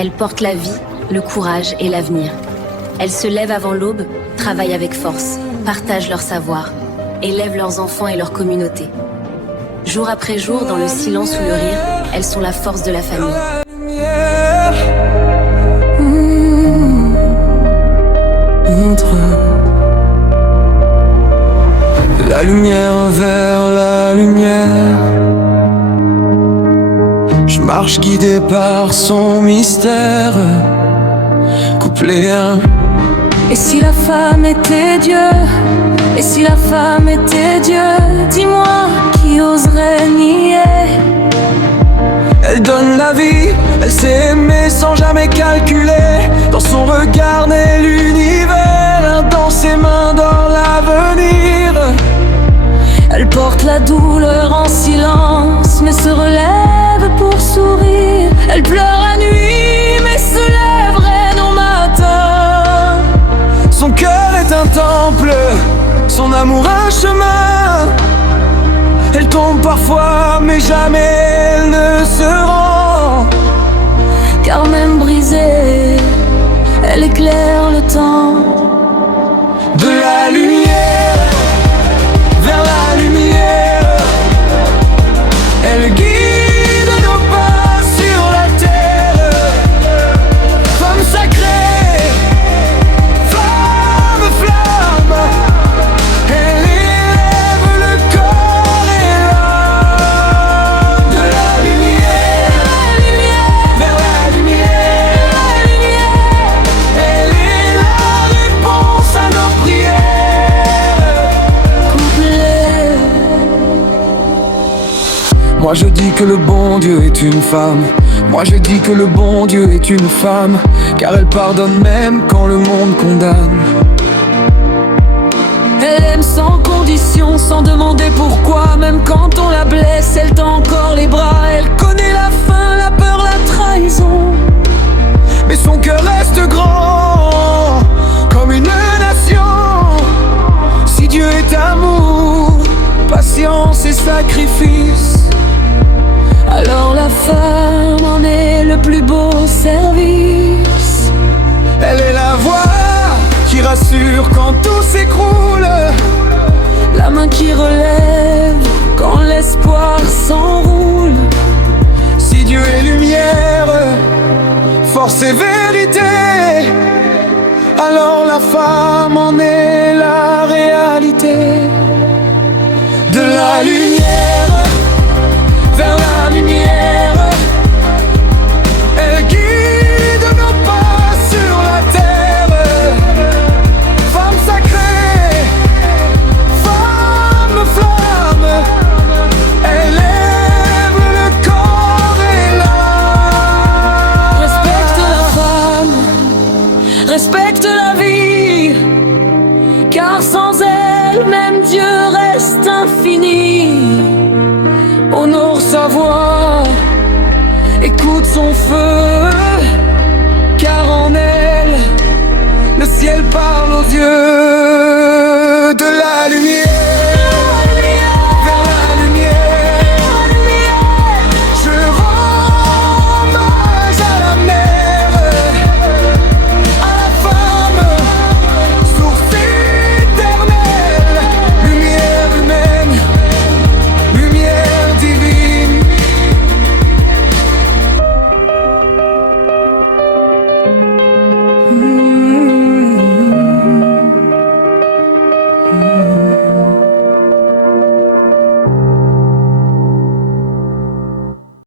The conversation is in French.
Elle porte la vie, le courage et l'avenir. Elles se lèvent avant l'aube, travaillent avec force, partagent leur savoir, élèvent leurs enfants et leur communauté. Jour après jour, dans le silence ou le rire, elles sont la force de la famille. La lumière vers la lumière. Je marche guidé par son mystère, couplé à un. Et si la femme était Dieu? Et si la femme était Dieu? Dis-moi, qui oserait nier? Elle donne la vie, elle sait aimer sans jamais calculer. Dans son regard naît l'univers, dans ses mains dans l'avenir. Elle porte la douleur en silence, mais se relève pour sourire. Elle pleure la nuit, mais se lève reine au matin. Son cœur est un temple, son amour un chemin. Elle tombe parfois, mais jamais elle ne se rend. Car même brisée, elle éclaire le temps. De la lumière vers la lumière, elle guide nos pas sur la terre. Femme sacrée, femme flamme, elle élève le corps et l'âme. De la lumière vers la lumière, elle est la réponse à nos prières. Moi je dis que le bon Dieu est une femme. Moi je dis que le bon Dieu est une femme, car elle pardonne même quand le monde condamne. Elle aime sans condition, sans demander pourquoi. Même quand on la blesse, elle tend encore les bras. Elle connaît la faim, la peur, la trahison. Mais son cœur reste grand, comme une nation. Si Dieu est amour, patience et sacrifice, alors la femme en est le plus beau service. elle est la voix qui rassure quand tout s'écroule, La main qui relève quand l'espoir s'enroule. si Dieu est lumière, force et vérité, alors la femme en est la réalité. De la lumière vers la lumière, elle guide nos pas sur la terre. Femme sacrée, femme flamme, elle lève le corps et l'âme. Respecte la femme, respecte la vie, car sans elle, même Dieu reste infini. Honore sa voix, écoute son feu, car en elle, Le ciel parle aux yeux. De la lumière